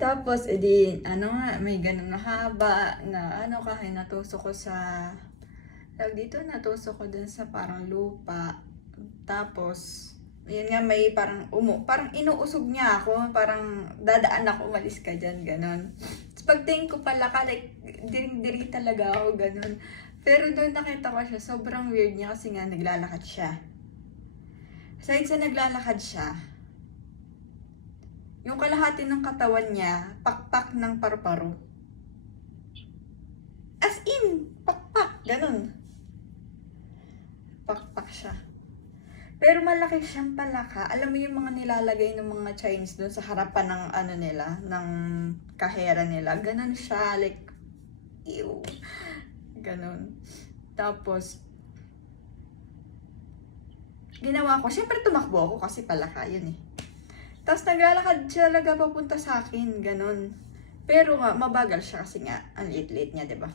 Tapos, edi, ano nga, may ganun na haba na ano kahit natusok ko sa, tawag dito, natusok ko dun sa parang lupa. Tapos, yun nga may parang parang inuusog niya ako, parang dadaan ako, umalis ka dyan, ganun. Tapos pagtingin ko pala ka, like, diring-diri talaga ako, ganun. Pero doon nakita ko siya, sobrang weird niya kasi nga naglalakad siya. Aside sa naglalakad siya, yung kalahati ng katawan niya, pakpak ng paru-paro. As in, pakpak, ganun. Pakpak siya. Pero malaki siyang palaka. Alam mo yung mga nilalagay ng mga Chinese doon sa harapan ng ano nila, ng kahera nila. Ganun siya, like, ew. Ganun. Tapos, ginawa ko, syempre tumakbo ako kasi palaka yun eh. Tapos naglalakad siya talaga papunta sa akin, ganun. Pero nga, mabagal siya kasi nga, ang liit-liit niya, diba?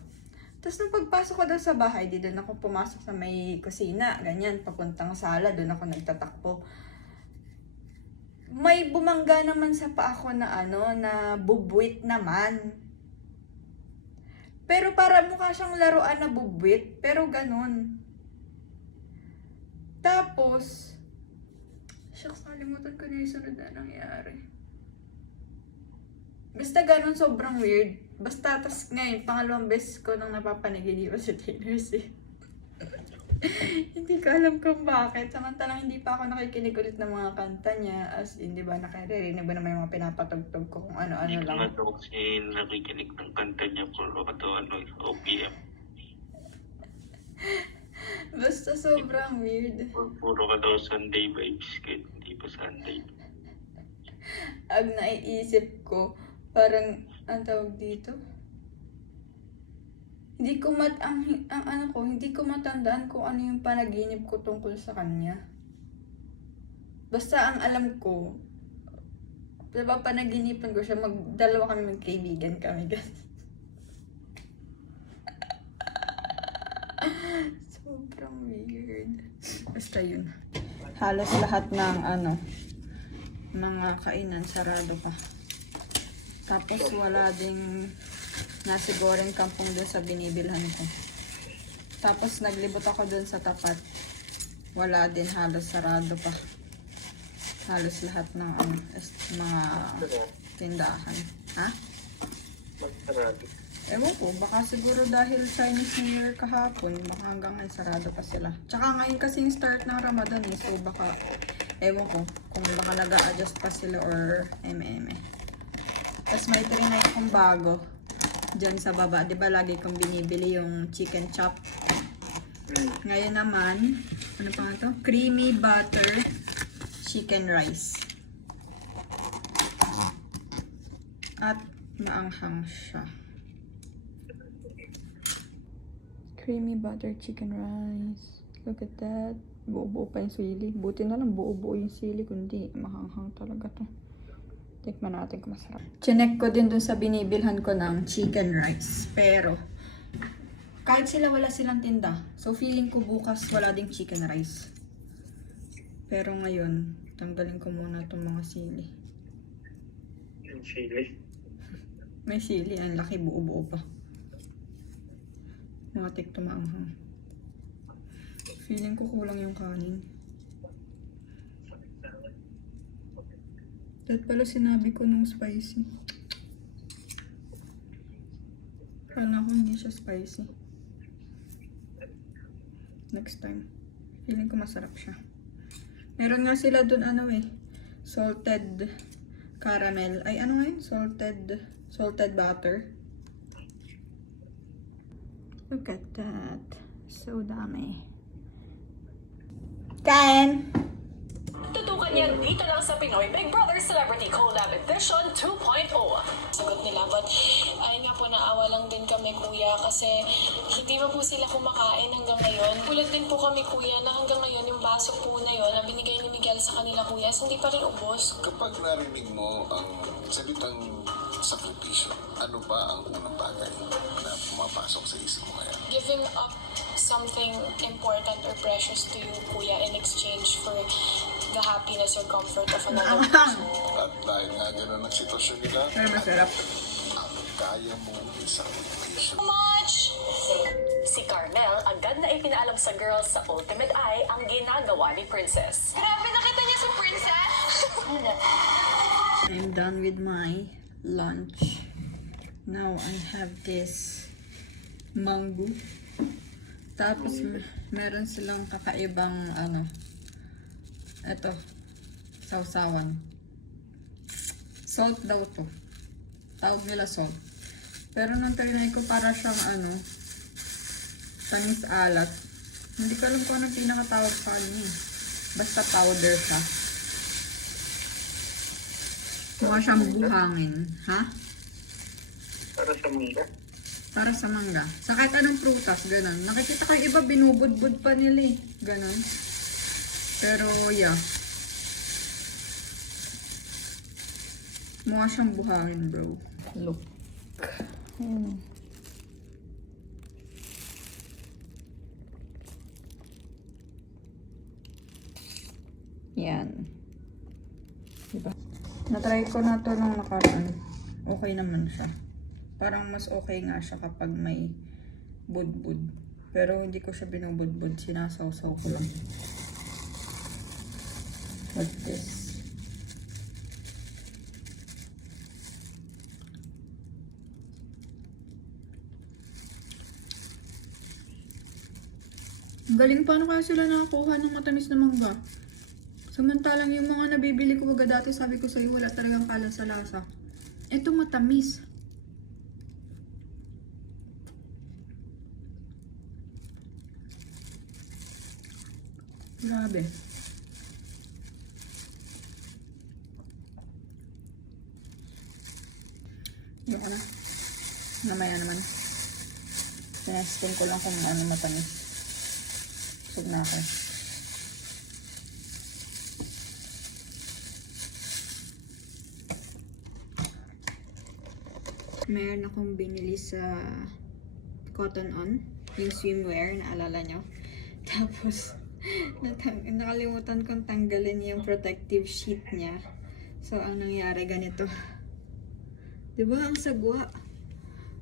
Tapos nung pagpasok ko daw sa bahay, di doon ako pumasok sa may kusina, ganyan, papuntang sala, doon ako nagtatakbo. May bumangga naman sa paa ko na ano, na bubwit naman. Pero para mukha siyang laruan na bubwit, pero ganun. Tapos, shucks, nakalimutan ko na yung sunod na nangyari. Basta ganun, sobrang weird. Basta, tas ngayon, pangalawang beses ko nang napapanaginipan si Taylor Swift. Hindi ko alam kung bakit. Samantalang hindi pa ako nakikinig ulit ng mga kanta niya. As in, di ba, nakaririnig ba naman yung mga pinapatugtog ko kung ano-ano Hindi ko lang. nga daw kasi nakikinig ng kanta niya, puro OPM. Basta sobrang weird. Puro ka daw Sunday vibes, kahit hindi pa Sunday. Ang naiisip ko, parang, ang tawag dito? Hindi ko hindi ko matandaan kung ano yung panaginip ko tungkol sa kanya. Basta ang alam ko, diba panaginipan ko siya, dalawa kami magkaibigan kami. Sobrang weird. Basta yun. Halos lahat ng mga kainan sarado pa. Tapos wala ding nasigureng kampong dun sa binibilhan ko. Tapos naglibot ako dun sa tapat. Wala din, halos sarado pa. Halos lahat ng mga tindahan. Ha? Ewan ko, baka siguro dahil Chinese New Year kahapon, baka hanggang ngayon sarado pa sila. Tsaka ngayon kasi yung start ng Ramadan eh, so baka, ewan ko, kung baka nag-a-adjust pa sila or eme. Tapos may trinay akong bago dyan sa baba. Diba lagi kong binibili yung chicken chop? Ngayon naman, ano pa nga to? Creamy butter chicken rice. At maanghang siya. Creamy butter chicken rice. Look at that. Buo-buo pa yung sili. Buti na lang buo-buo yung sili, kundi mahanghang talaga to. Tikman natin kung masarap. Chinek ko din dun sa binibilhan ko ng chicken rice. Pero, kahit sila wala silang tinda. So, feeling ko bukas wala ding chicken rice. Pero ngayon, tanggalin ko muna itong mga sili. Yung sili? May sili. Ang laki, buo-buo pa. Matik tumaanghang. Feeling ko kulang yung kanin. Dahil pala sinabi ko nung spicy. Kala ko hindi siya spicy. Next time. Feeling ko masarap siya. Meron nga sila dun salted caramel. Ay ano nga yun? Salted butter. Look at that. So dami. Kain! Tutukan yan dito lang sa Pinoy Big Brother Celebrity Collab Edition 2.0. Sagot nila, but ayun nga po, naawa lang din kami kuya kasi hindi pa po sila kumakain hanggang ngayon. Ulit din po kami kuya na hanggang ngayon yung baso po na yun na binigay ni Miguel sa kanila kuya, hindi pa rin ubos. Kapag narinig mo ang salitang sakripisyo, ano ba ang unang bagay na pumapasok sa isip mo ngayon? Giving up something important or precious to you kuya in exchange for the happiness or comfort of another person. At dahil nga gano'n ang sitwasyon nila, Pero masarap. ang kaya mong isakripisyo. Much! Si Carmel agad na ipinaalam sa girls sa Ultimate Eye ang ginagawa ni Princess. Grabe, nakita niya si Princess! I'm done with my lunch. Now I have this mango. Tapos meron silang kakaibang eto, sausawan. Salt daw to. Tawag nila salt. Pero nung trinay ko para siyang tamis alat. Hindi ko alam kung anong pinakatawag sa kanya eh. Basta powder siya. Mukha siyang buhangin. Ha? Para sa mga. Para sa mangga. Sa kahit anong prutas, ganun. Nakikita ko yung iba, binubudbud pa nila eh. Ganun. Pero, yeah. Mukha siyang buhangin, bro. Look. Yan. Diba? Natry ko na to nung nakaraan. Okay naman siya. Parang mas okay nga siya kapag may budbud. Pero hindi ko siya binubudbud. Sinasawsaw ko lang. Like this. Ang galing, paano kaya sila nakakuha ng matamis na mangga? Samantalang yung mga nabibili ko baga dati, sabi ko sa'yo, wala talagang kalasa-lasa. Ito matamis. Grabe. Yoko na. Namaya naman. Sinastin ko lang kung ano matamis. Sug na ako. Meron akong binili sa Cotton On, yung swimwear, naalala nyo? Tapos, nakalimutan kong tanggalin yung protective sheet niya. So, ang nangyari ganito. Diba? Ang sagwa.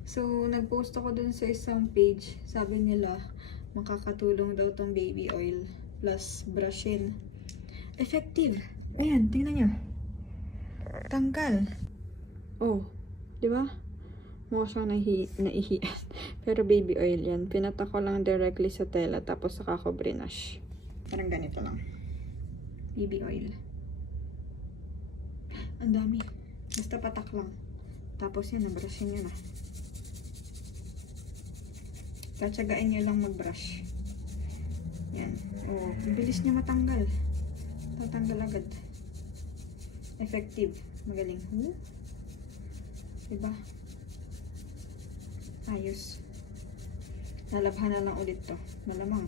So, nag-post ako dun sa isang page. Sabi nila, makakatulong daw tong baby oil plus brushin. Effective. Ayan, tingnan nyo. Tanggal. Oh, diba? Mukha siyang naihian. Pero baby oil yan. Pinata ko lang directly sa tela. Tapos saka ko brinash. Parang ganito lang. Baby oil. Ang dami. Basta patak lang. Tapos yan, nabrushin nyo na. Tatsagain nyo lang mag-brush. Yan. Oh, ang bilis niya matanggal. Tatanggal agad. Effective. Magaling. Diba? Ayos. Lalabhan na lang ulit to. Malamang.